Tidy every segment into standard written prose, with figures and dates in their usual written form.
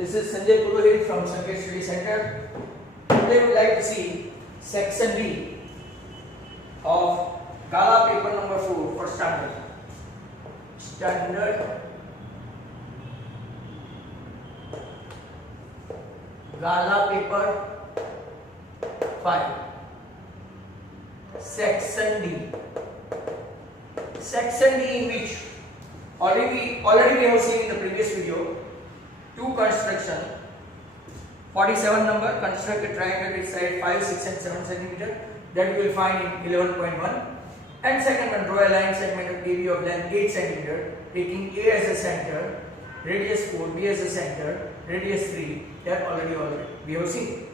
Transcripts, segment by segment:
This is Sanjay Purohit from Sanket Study Center. Today we would like to see section D of Gala paper number 4 for standard. Standard Gala paper 5. Section D. Section D in which already we have seen in the previous video two construction. 47 number, construct a triangle with side 5, 6 and 7 cm, that we will find in 11.1. And second one, draw a line segment of AB of length 8 cm, taking A as a center, radius 4, B as a center, radius 3, that already we have seen.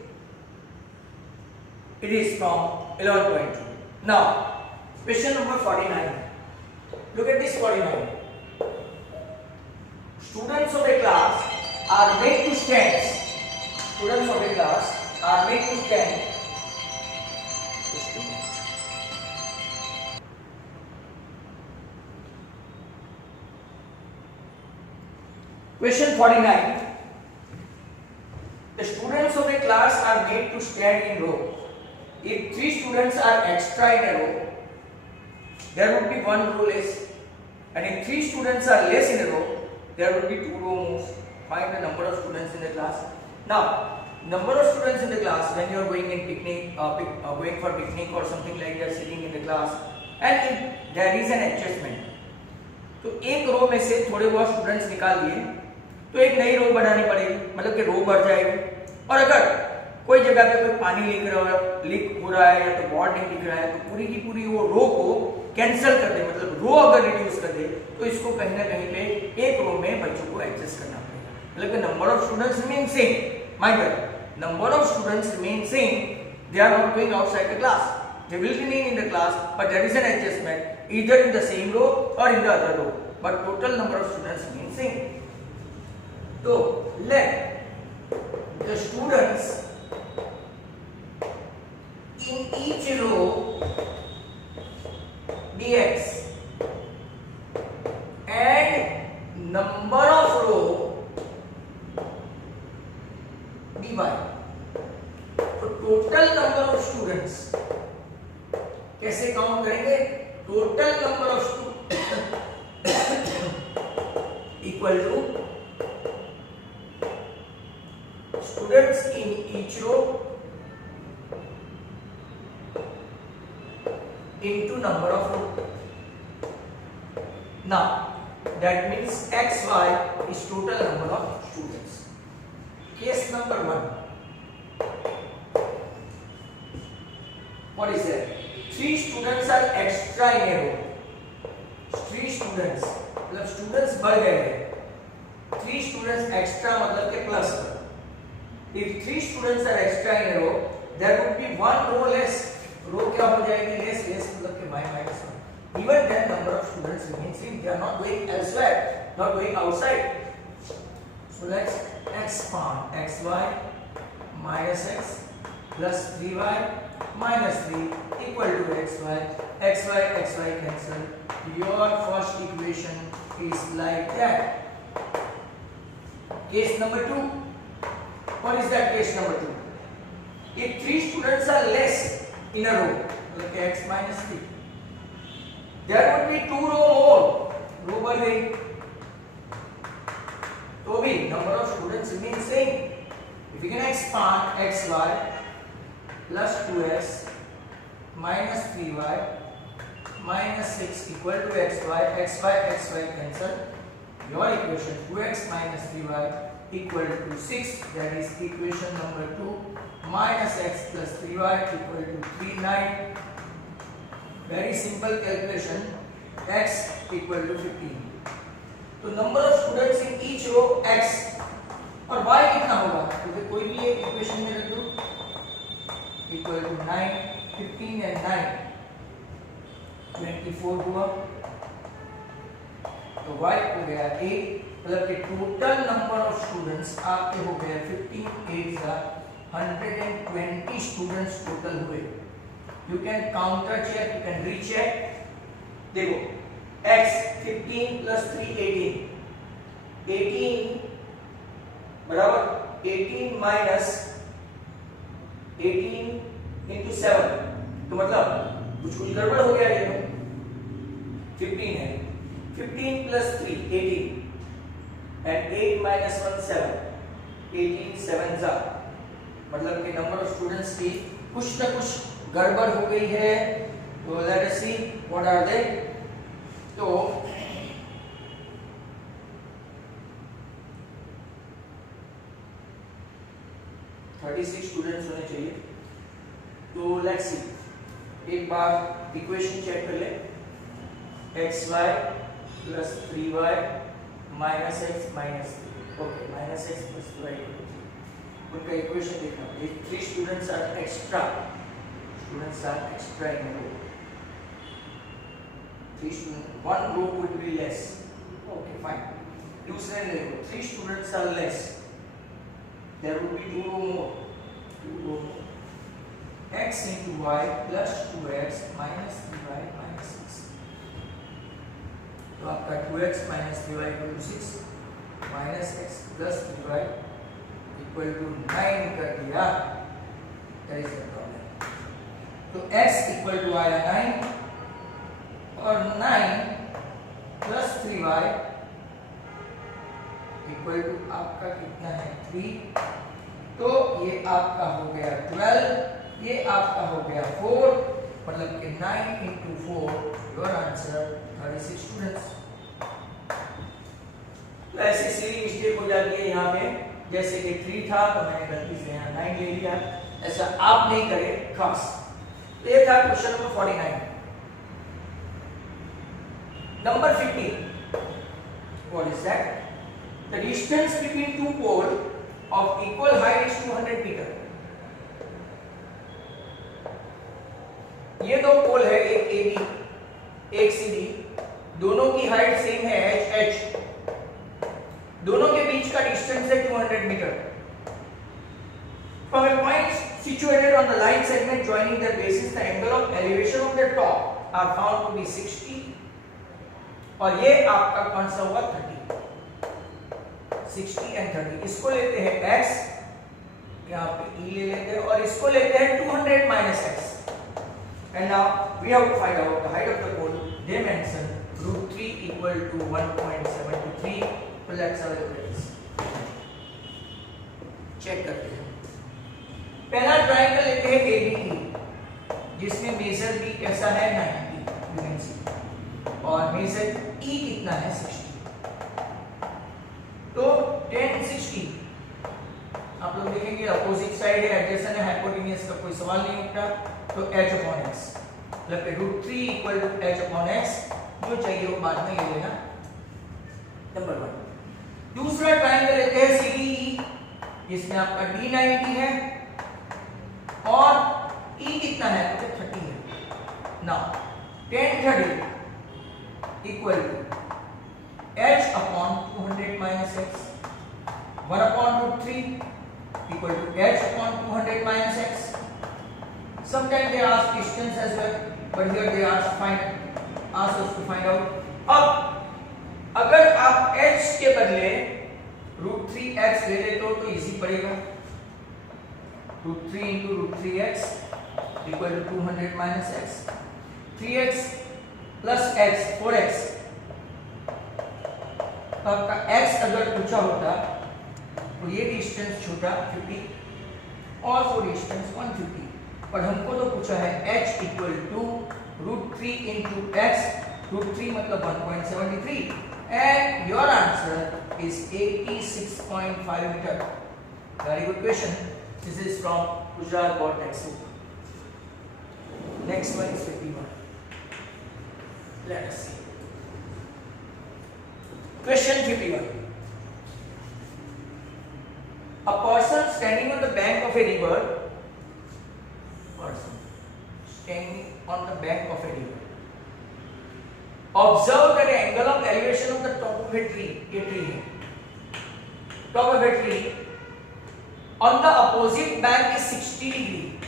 It is from 11.2. Now, question number 49. Look at this 49. Students of a class are made to stand. Students of a class are made to stand. Just a minute. Question 49. The students of a class are made to stand in row. If 3 students are extra in a row, there would be 1 row less. And if 3 students are less in a row, there would be 2 row more. Find the number of students in the class. Now, number of students in the class when you are going in picnic, going for picnic or something like that, sitting in the class, and if there is an adjustment, तो एक रो में से थोड़े बहुत students निकाल दिए तो एक नई रो बनानी पड़ेगी, मतलब कि रो बढ़ जाएगी. और अगर कोई जगह पे कोई पानी लीक हो रहा है या तो बोर्ड नहीं दिख रहा है तो पूरी की पूरी वो रो को कैंसिल कर दे, मतलब रो अगर रिड्यूस कर दे तो इसको कहीं ना कहीं पे एक रो में बच्चों को एडजस्ट करना पड़ेगा. मतलब कि number of students remain same. Mind, number of students remain same. They are not going outside the class. They will remain in the class, but there is an adjustment either in the same row or in the other row. But total number of students remain same. So let the students in each row be x and number of row be y. So total number of students कैसे count करेंगे? Total number of equal to students in each row into number of row. Now that means xy is total number of students. Case number 1. What is that? 3 students are extra in a row. 3 students मतलब students बढ़ गए हैं. 3 students extra मतलब के plus पर. If 3 students are extra in a row, there would be 1 row less. रो क्या हो जाएगी? लेस. मतलब के y minus 1. Even then number of students remain same. They are not going elsewhere, not going outside. So let's expand xy minus x plus 3y minus 3 equal to xy. xy cancel. Your first equation is like that. Case number 2. What is that case number 2? If 3 students are less in a row, like x minus 3, there would be 2 row more. Row बढ़ गई तो भी number of students remain same. If you can expand xy plus 2x minus 3y minus 6 equal to xy cancel. Your equation 2x minus 3y equal to 6, that is equation number 2. Minus x plus 3y equal to 3, 9. Very simple calculation. X equal to 15. तो number of students in each row x और y कितना होगा? तो कोई भी एक equation में रख दो. Equal to 9, 15 and 9, 24 हुआ. तो y हो गया 8. मतलब कि टोटल नंबर ऑफ स्टूडेंट्स आपके हो गए 15, 8 का 120 students total हुए. You can counter check, you can recheck. देखो x 15 plus 3 18. 18 बराबर 18 माइनस 18 इंटू 7, तो मतलब कुछ गड़बड़ हो गया। ये तो 15 है, 15 प्लस 3 18 एंड 8 माइनस 1 7, 18 7 जा, मतलब कि नंबर ऑफ स्टूडेंट्स की कुछ ना कुछ गड़बड़ हो गई है। तो let us see what are they. तो स्टूडेंट्स होने चाहिए। तो लेट्स सी, एक बार इक्वेशन चेक कर ले। xy plus 3y minus x minus 3, okay, minus x plus 3y equal to 3। उनका इक्वेशन देखना। If 3 students are extra in a row, 3 students, one row would be less, okay fine। दूसरे ले लो, 3 students are less, there would be 2 row more, x into y plus 2x minus 3y minus 6। तो आपका 2x minus 3y equal to 6 minus x plus 3y equal to 9 कर दिया। That is the problem। तो x equal to आया 9 और 9 plus 3y equal to आपका कितना है 3। तो ये आपका हो गया 12, ये आपका हो गया 4, मतलब कि 9 into 4 योर आंसर 36 स्टूडेंट्स। तो ऐसी सीधी मिस्टेक हो जाती है यहाँ पे, जैसे कि 3 था तो मैंने गलती से यहाँ 9 ले लिया, ऐसा आप नहीं करें खास। तो ये था question number 49। Number 15, what is that? The distance between two poles of equal height is 200 meter. ये दो पोल है, एक AB एक CD, दोनों की हाइट सेम है h, दोनों के बीच का डिस्टेंस है 200 metre. From a point situated on the line segment joining their bases, the angle of elevation of the top are found to be 60, और ये आपका कौन सा हुआ 30, 60 एंड 30। इसको लेते हैं x, यहाँ पे e ले लेते हैं, और इसको लेते हैं 200 minus x। And now we have to find out the height of the pole. They mention √3 equal to 1.73. So let's have a look at this. Check करते हैं। पहला ट्रायंगल लेते हैं ADE, जिसमें मेजर B कैसा है 90, you can see, और major E कितना है 60। तो 10 60 आप लोग देखेंगे अपोजिट साइड है, एडजेसेंट है, हाइपोटेन्यूज का कोई सवाल नहीं उठता। तो h upon x, मतलब √3 equal to h upon x, जो चाहिए वो बाद में ले लेना। नंबर 1। दूसरा ट्रायंगल लेते हैं CDE, जिसमें आपका D 90 है और E कितना है तो 30 है। Now 10 30 equal to h upon 200 minus x, 1 upon √3 equal to h upon 200 minus x। Sometimes they ask distance as well, but here they ask us to find out। अब अगर आप h के बदले √3x ले लेते हो तो इजी पड़ेगा। √3 into √3x equal to 200 minus x, 3x plus x 4x। तो आपका x अगर पूछा होता तो ये डिस्टेंस छोटा 50 और वो डिस्टेंस 150, पर हमको तो पूछा है h equal to √3 into x, √3 मतलब 1.73, and your answer is 86.5 meter। Very good question। This is from Gujarat Board textbook। Next one is 51। Let us see question 51। A person standing on the bank of a river, observe that the angle of elevation of the top of a tree, ये tree है, top of a tree on the opposite bank is 60 degree।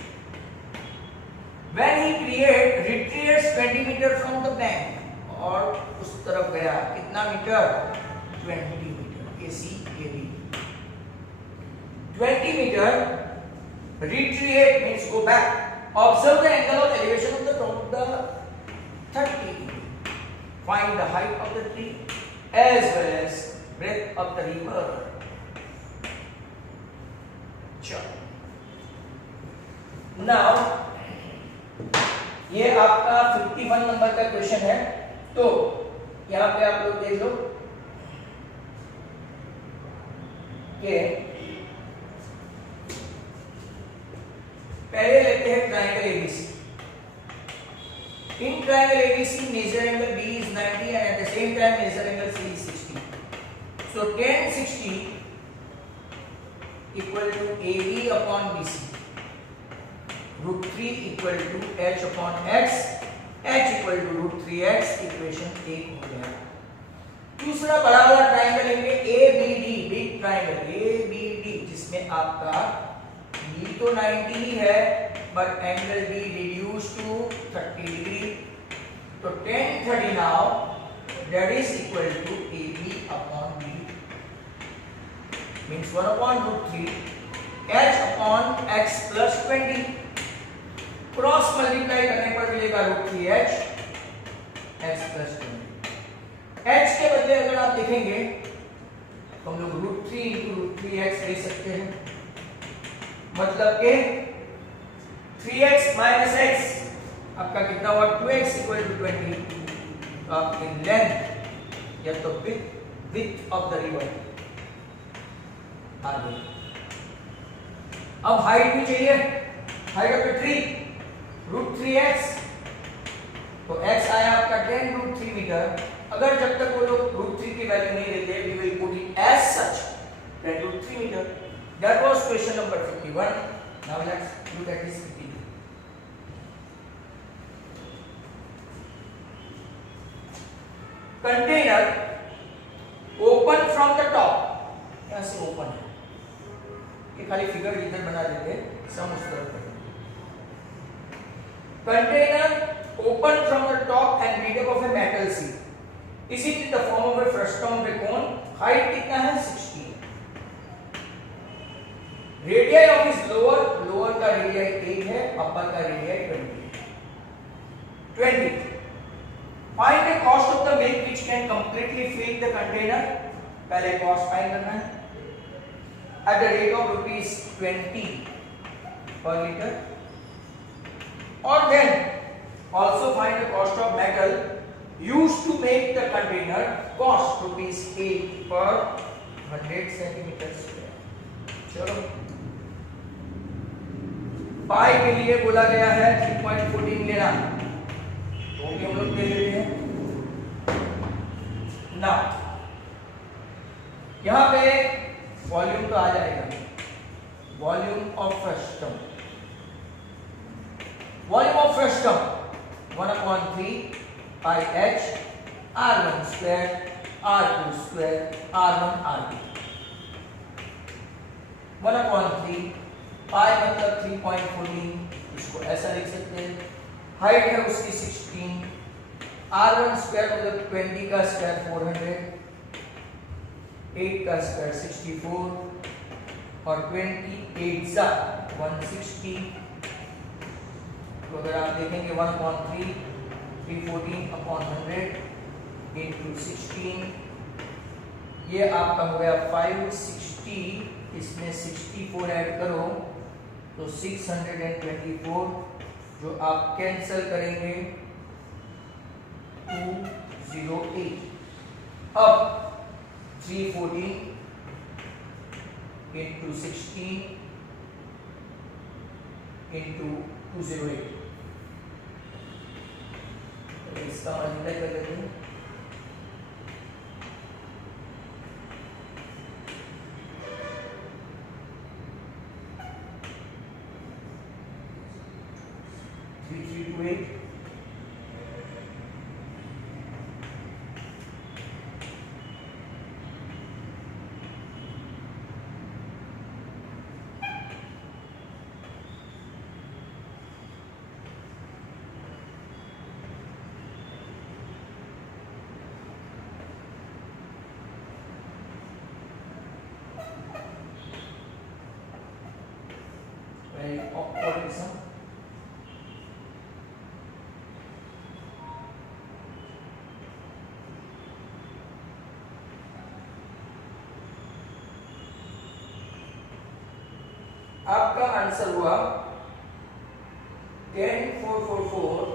When he retreats 20 meter from the bank, और उस तरफ गया कितना metre 20 metre, AC AB। 20 meter, retreat means go back. Observe the angle of elevation of the top of the 30 degree. Find the height of the tree as well as breadth of the river. चलो, now ये आपका 51 number का question है। तो यहाँ पे आप लोग देख लो कि पहले लेते हैं triangle ABC. In triangle ABC measure angle B is 90 and at the same time measure angle C is 60. So tan 60 equal to AB upon BC. √3 equal to h upon x, h equal to √3x, equation 1 हो गया। दूसरा बड़ा वाला triangle लेंगे ABD, big triangle ABD, जिसमें आपका B तो 90 ही है but angle B reduce to 30 degree. तो tan 30 now that is equal to AB upon B means 1 upon √3 h upon x plus 20। Cross multiply करने पर मिलेगा √3h x plus 20। h के बदले अगर आप देखेंगे तो हम लोग √3 into √3x ले सकते हैं, मतलब कि 3x minus x आपका कितना हुआ 2x equal to 20। तो आपकी लेंथ या तो width of the river आ गई। अब हाइट भी चाहिए, height of the tree √3x, तो x आया आपका 10 √3 मीटर। अगर जब तक वो लोग √3 की वैल्यू नहीं देते we will put it as such 10 √3 metre. That was question number 51. Now let's look at this 52. Container open from the top, यहाँ से ओपन है, ये खाली फिगर इधर बना देते सम उस तरफ। Container open from the top and made up of a metal sheet. Is it in the form of a frustum of a cone? Height कितना है 60। Radii of his lower का radii 8 है, upper का radii 20। Find the cost of the milk which can completely fill the container. पहले cost find करना है at the rate of ₹20 per liter. Or then also find the cost of metal used to make the container, cost ₹8 per 100 centimeter square। चलो, पाई के लिए बोला गया है 3.14 लेना, तो भी हम लोग ले लेते हैं ना। यहां पे वॉल्यूम तो आ जाएगा, volume of frustum, volume of frustum 1/3 pi h r1 square r2 square r1 r2 1/3 pi मतलब 3.14, इसको ऐसा लिख सकते हैं। हाइट है उसकी 16, r1 स्क्वायर मतलब 20 का स्क्वायर 400, 8 का स्क्वायर 64 और 28 सा 160। तो अगर आप देखेंगे 1/3 314/100 into 16, ये आपका हो गया 560, इसमें 64 ऐड करो तो 624, जो आप कैंसिल करेंगे 208। अब 314 into 16 into 208, इसका मल्टीप्लाई कर लेते हैं। very awkwardism. आपका आंसर हुआ 10,444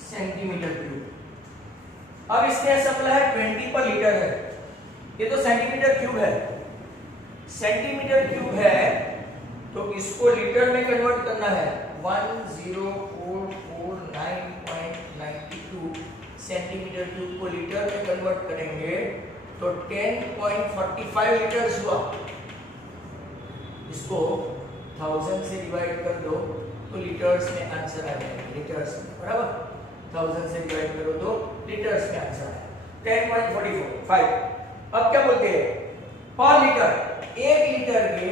सेंटीमीटर क्यूब। अब इसके ऐसा बोला है 20 पर लीटर है, ये तो सेंटीमीटर क्यूब है, सेंटीमीटर क्यूब है तो इसको लीटर में कन्वर्ट करना है। 10449.92 सेंटीमीटर क्यूब को लीटर में कन्वर्ट करेंगे तो 10.45 लीटर्स हुआ। इसको 1000 से डिवाइड कर दो तो लीटर्स में आंसर आ जाएगा, लीटर्स में, बराबर। 1000 से डिवाइड करो तो लीटर्स में आंसर आएगा 10.45। अब क्या बोलते हैं पर लीटर, 1 लीटर के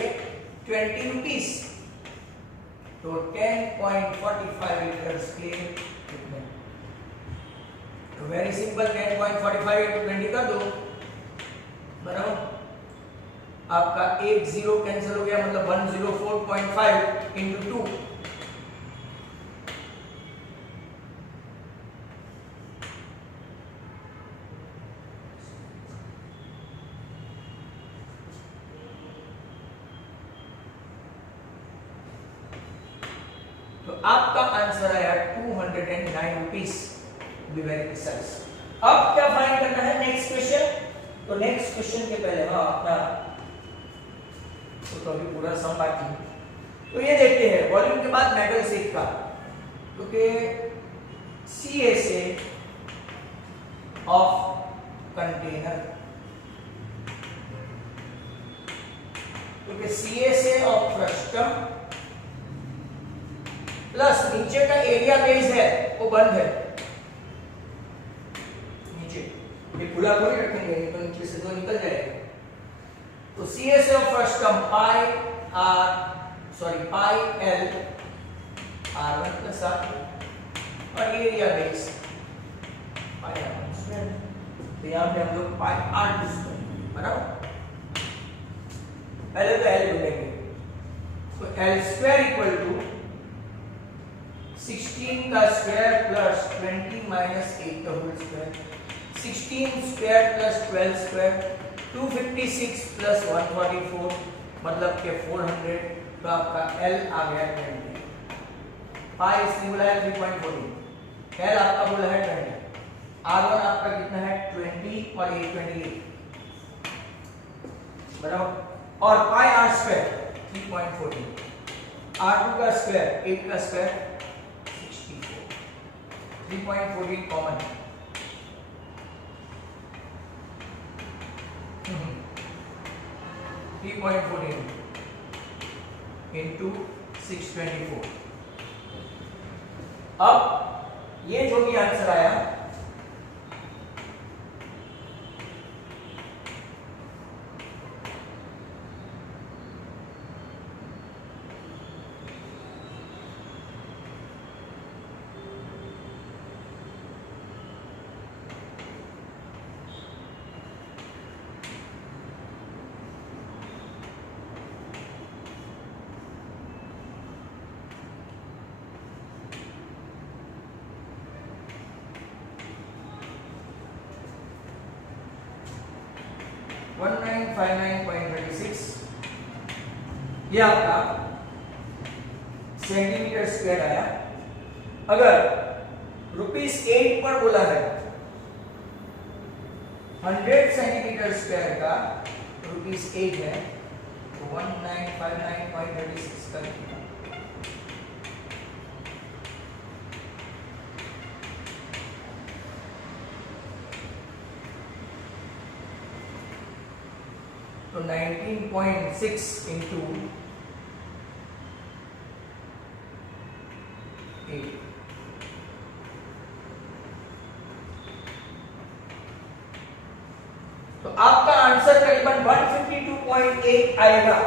20 रुपीस, तो 10.45 लीटर्स के कितने, तो वेरी सिंपल 10.45 into 20 कर दो, बराबर। आपका एक जीरो कैंसिल हो गया, मतलब 104.5 into 2, तो आपका आंसर आया 209 रुपीस, बी वेरी प्रिसाइज। अब क्या फाइंड करना है, नेक्स्ट क्वेश्चन। तो नेक्स्ट क्वेश्चन के पहले अपना तो अभी पूरा सम बाकी, तो ये देखते हैं वॉल्यूम के बाद मेटल सीट का, क्योंकि CSA ऑफ कंटेनर, क्योंकि CSA ऑफ फ्रस्टम प्लस नीचे का एरिया बेस है वो बंद है, नीचे ये खुला कोई रखेंगे तो नीचे से तो निकल जाएगा। तो CSA of frustum pi L R1 plus R2 और एरिया बेस पाई R1 स्क्वायर, तो यहाँ पे हम लोग पाई R2 स्क्वायर, बराबर। पहले तो L ढूंढेंगे, तो L स्क्वायर इक्वल टू 16 का स्क्वायर प्लस 20 माइनस 8 का whole square, 16 square plus 12 square, 256 plus 144 मतलब के 400, तो आपका L आ गया 20। पाई इसने बोला है 3.14, L आपका बोला है 20, R1 आपका कितना है 20 और 828, बराबर। और पाई R स्क्वायर 3.14, R2 का स्क्वायर 8 का स्क्वायर 3.14 कॉमन, 3.14 into 624। अब ये जो भी आंसर आया ये आपका सेंटीमीटर स्क्वायर आया। अगर ₹8 पर बोला है 100 सेंटीमीटर स्क्वायर का ₹8 है, तो 1959.36 का लिखना। तो 19.6 into 8, तो आपका आंसर करीबन 152.8 आएगा।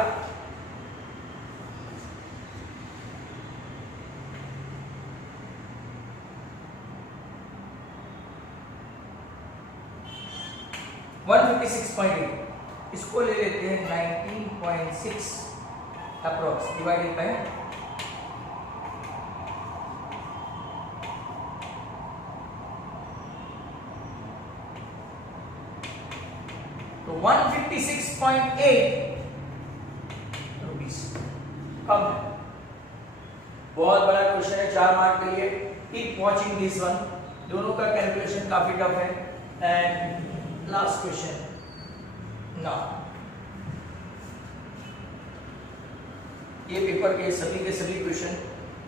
156.8 इसको ले लेते हैं 19.6 अप्रोक्स डिवाइडेड बाय तो 156.8 रुपीस कम है। बहुत बड़ा क्वेश्चन है 4 मार्क के लिए। कीप वॉचिंग दिस वन, दोनों का कैलकुलेशन काफी टफ है। एंड लास्ट क्वेश्चन नाउ, ये पेपर के सभी क्वेश्चन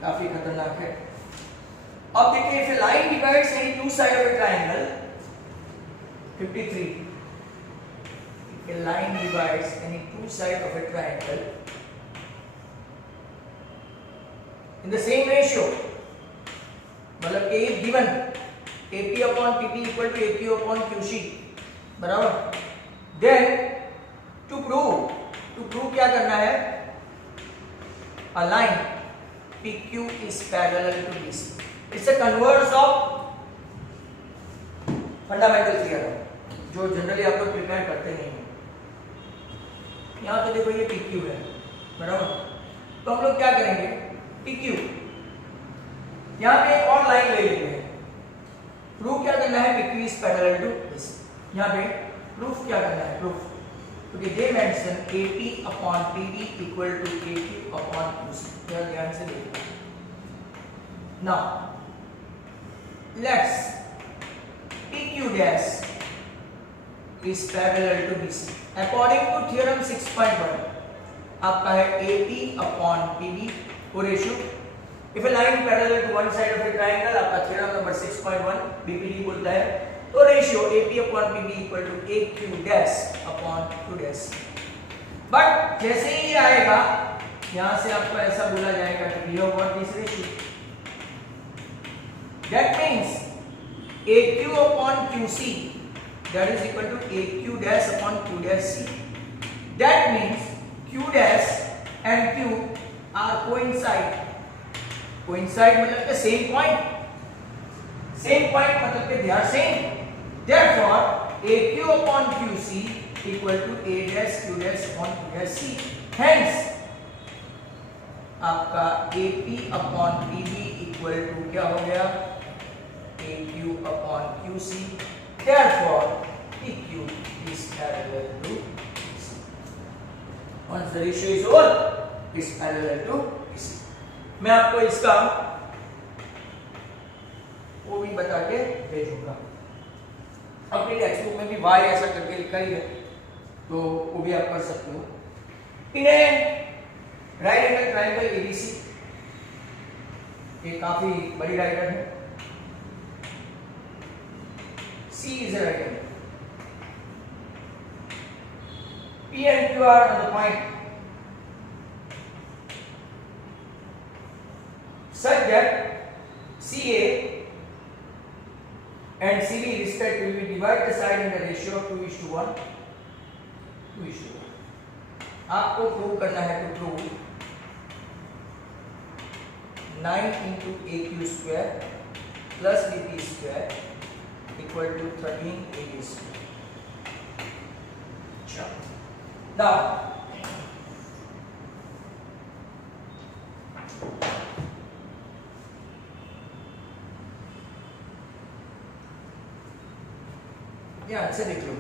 काफी खतरनाक है। अब देखिए, if A line divides any two side of A triangle 53, a line divides any two sides of a triangle in the same ratio, मतलब A is given AP upon PP equal to AQ upon QC, बराबर। then to prove क्या करना है, a line PQ is parallel to BC, it's a converse of fundamental theorem जो generally आप लोग prepare करते नहीं हैं। यहाँ पे देखो ये PQ है, बराबर। तो हम लोग क्या करेंगे, PQ यहाँ पे एक और लाइन ले लेते हैं। प्रूफ क्या करना है, PQ is parallel to this. यहाँ पे प्रूफ क्या करना है, प्रूफ तो दे mention AP upon PB equal to AQ upon QC। जरा ध्यान से देखो। Now let's PQ dash is parallel to BC according to theorem 6.1 आपका है AP upon PB को ratio. if a line parallel to one side of a triangle, आपका theorem number 6.1 BPD बोलता है, तो ratio AP upon PB equal to AQ dash upon Q dash। But जैसे ही आएगा यहां से आपको ऐसा बोला जाएगा कि we have got this ratio, that means AQ upon QC that is equal to AQ dash upon Q dash C। That means Q dash and Q are coincide मतलब के same point मतलब के they are same, therefore AQ upon QC equal to A dash Q dash upon Q dash C। hence आपका AP upon PB equal to क्या हो गया, AQ upon QC, therefore PQ is parallel to BC। Once the ratio is over, is parallel to BC। मैं आपको इसका वो भी बता के भेजूंगा। अपनी टेक्स्ट बुक में भी y ऐसा करके लिखा ही है, तो वो भी आप कर सकते हो। In right angle triangle ABC, ये काफी बड़ी डायग्राम है। C is a right angle, P and Q are on the point such that CA and CB respectively divide the side in the ratio of 2:1, 2:1। आपको prove करना है, तो prove 9 into AQ square plus BP square equal to 13 AB square। now ध्यान से देख लो।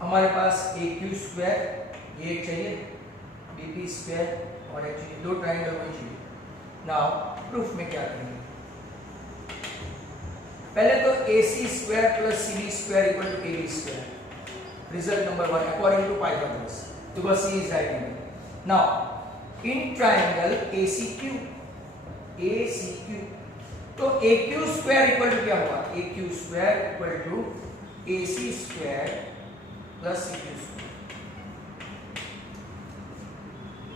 हमारे पास AQ square ये एक चाहिए, BP स्क्वायर और एक्चुअली दो ट्रायंगल को चाहिए। नाउ प्रूफ में क्या करेंगे, पहले तो AC square plus CB square equal to AB square, result number 1 according to Pythagoras, because C is right angle। Now in triangle ACQ, तो AQ स्क्वायर इक्वल टू क्या होगा, AQ square equal to AC square plus CQ square.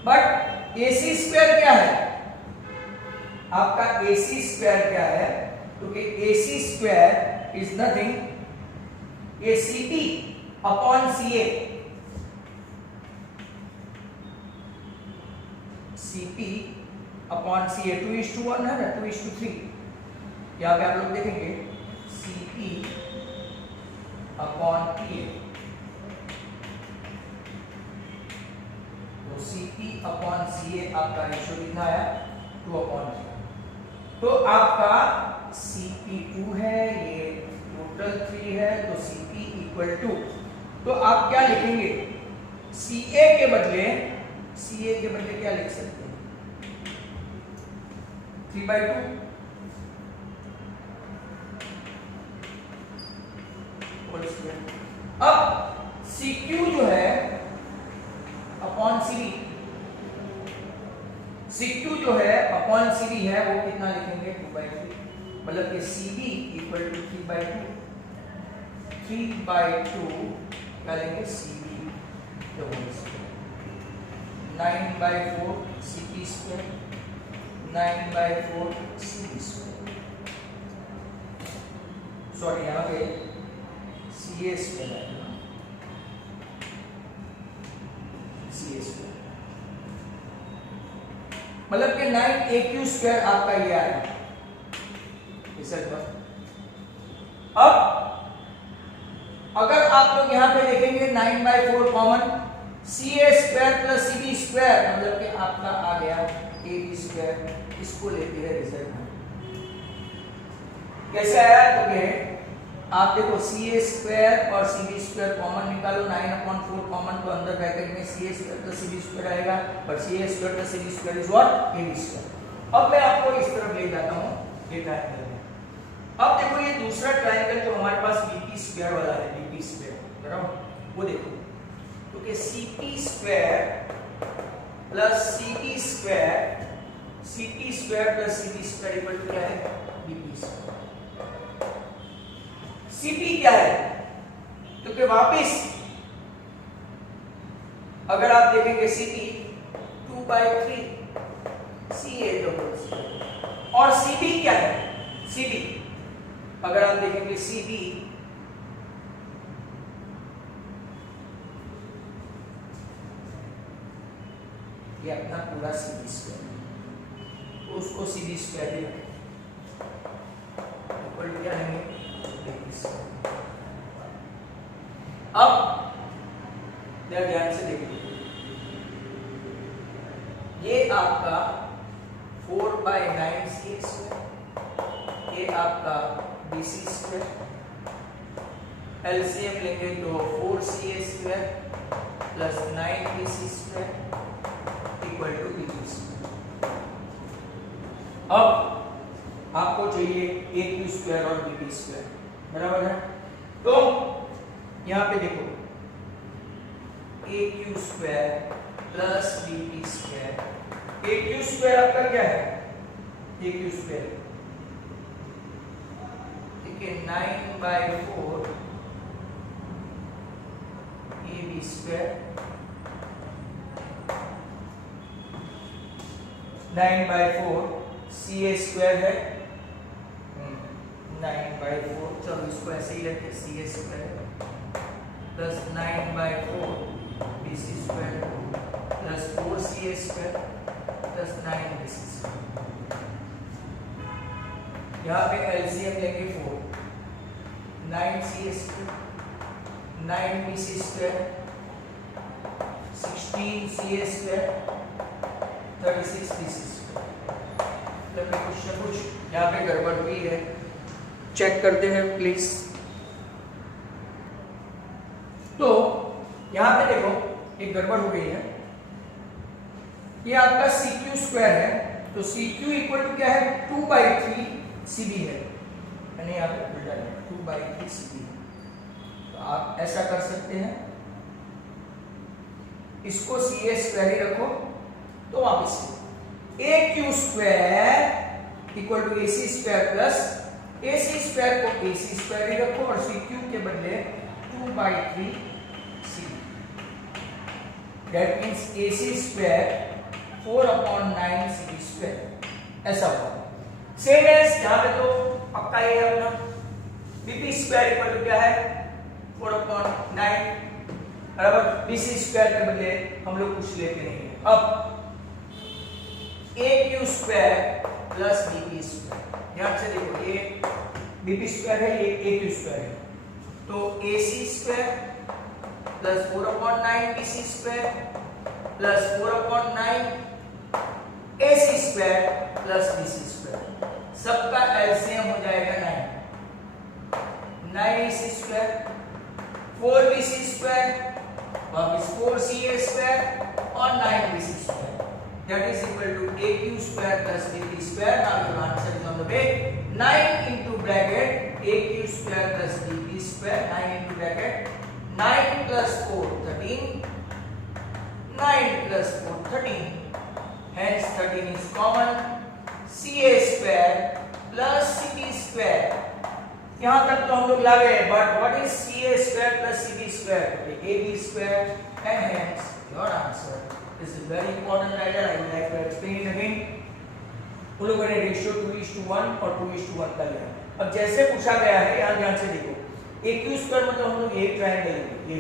But AC square क्या है, आपका AC square क्या है, क्योंकि AC square is nothing ACP upon CA, CP upon C A 2:1 है ना, 2:3। यहाँ पे आप लोग देखेंगे Cp अपॉन P A, तो Cp अपॉन Ca आपका रेशियो लिखा है 2/3। तो आपका Cp2 है, ये टोटल 3 है, तो Cp इक्वल टू, तो आप क्या लिखेंगे Ca के बदले क्या लिख सकते हैं 3/2 होल स्क्वायर। अब Cq जो है अपॉन Cv, Cq जो है अपॉन Cv है वो कितना लिखेंगे 2/3, मतलब कि Cv इक्वल टू 3/2 क्या लेंगे Cv the whole square, 9/4 Cp square, 9/4 Cv square, sorry यहाँ पे Ca स्क्वायर है ना, Ca स्क्वायर, मतलब कि 9aq स्क्वायर आपका ये आया रिजल्ट पर। अब अगर आप लोग यहाँ पे देखेंगे 9/4 common, Ca square plus Cb square मतलब कि आपका आ गया ab स्क्वायर, इसको लेते हैं रिजल्ट में। कैसे आया, तो ये आप देखो Ca स्क्वायर और Cb स्क्वायर कॉमन निकालो, 9/4 कॉमन, तो अंदर ब्रैकेट में Ca square plus Cb square आएगा, और Ca square plus Cb square is what ab square. अब मैं आपको इस तरफ ले जाता हूँ ये ट्रायंगल में। अब देखो ये दूसरा ट्रायंगल जो हमारे पास bp स्क्वायर वाला है, bp स्क्वायर बराबर, वो देखो, क्योंकि Cp square plus Cb square, Cp square plus Cb square equal to क्या है bp स्क्वायर। Cp क्या है, क्योंकि वापिस अगर आप देखेंगे Cp 2/3 Ca डबल स्क्वायर, और Cb क्या है, Cb अगर आप देखेंगे Cb ये अपना पूरा Cb स्क्वायर, तो उसको Cb स्क्वायर ही रखें, इक्वल क्या है। अब ध्यान से देखिए, ये आपका 4/9 Ca स्क्वायर, ये आपका bc स्क्वायर, एलसीएम लेंगे तो 4 Ca square plus 9 bc square equal to bc square. अब आपको चाहिए aq स्क्वायर और bp स्क्वायर, बराबर है। तो यहां पे देखो aq square plus bp square, aq square आपका क्या है, aq स्क्वायर देखिए 9/4 ab स्क्वायर, 9/4 Ca स्क्वायर है 9/4, चलो इसको ऐसे ही रखते Ca square plus 9/4 bc square plus 4 Ca square plus 9 bc square. यहाँ पे एलसीएम लेंगे 4, 9 Ca square, 9 bc square, 16 Ca square, 36 bc square. मतलब कुछ यहाँ पे गड़बड़ हुई है, चेक करते हैं प्लीज। तो यहां पे देखो एक गड़बड़ हो गई है, ये आपका Cq स्क्वायर है, तो Cq इक्वल टू क्या है 2/3 Cb है, यानी यहाँ पे उल्टा है 2/3 Cb। तो आप ऐसा कर सकते हैं, इसको Ca स्क्वायर ही रखो, तो वापस aq square equal to ac square plus ac square को ac स्क्वायर ही रखो, और Cq के बदले 2/3 Cb, that means ac square 4/9 Cb square, ऐसा होगा। सेम एज यहाँ पे तो पक्का ये है अपना bp स्क्वायर इक्वल टू क्या है 4/9, बराबर bc स्क्वायर के बदले हम लोग कुछ लेते नहीं है। अब A Q square plus BP square. ध्यान से देखो, ये बीपी स्क्वायर है, ये ए क्यू स्क्वायर है, तो A C square plus 4/9 BC square plus 4/9 AC square plus BC square, सबका एलसीएम हो जाएगा 9 AC स्क्वायर 4BC स्क्वायर वापस 4CA स्क्वायर और 9BC square, that is equal to AQ square plus BP square. Now your answer is on the way. 9 into bracket AQ square plus BP square, 9 into bracket 9 plus 4 13, 9 plus 4 13, hence 13 is common, CA square plus CB square, यहाँ तक तो हम लोग ला गए, but what is CA square plus CB square? AB square, and hence your answer. This is very important writer. I would like to explain it again. उन लोगों ने ratio 2:1 और 2:1 का लिया। अब जैसे पूछा गया है, यहाँ ध्यान से देखो, AQ स्क्वायर मतलब हम लोग एक ट्रायंगल लेंगे ये,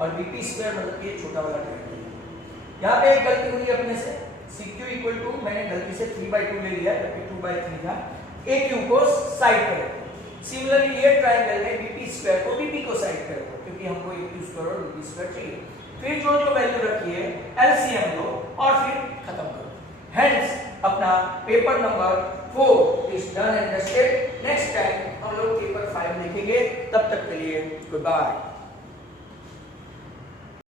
और BP स्क्वायर मतलब ये छोटा वाला ट्रायंगल। यहाँ पे एक गलती हुई अपने से, CQ इक्वल टू मैंने गलती से 3/2 ले लिया, जबकि 2/3 था। AQ को साइड पर रखो। सिमिलरली ये ट्रायंगल में BP स्क्वायर को BP को साइड पर रखो, क्योंकि हमको AQ स्क्वायर और BP स्क्वायर चाहिए। फिर जो जो वैल्यू रखी है एलसीएम लो और फिर खत्म करो। हेंस अपना paper number 4 is done and dusted. Next time हम लोग पेपर 5 लिखेंगे, तब तक के लिए गुड बाय।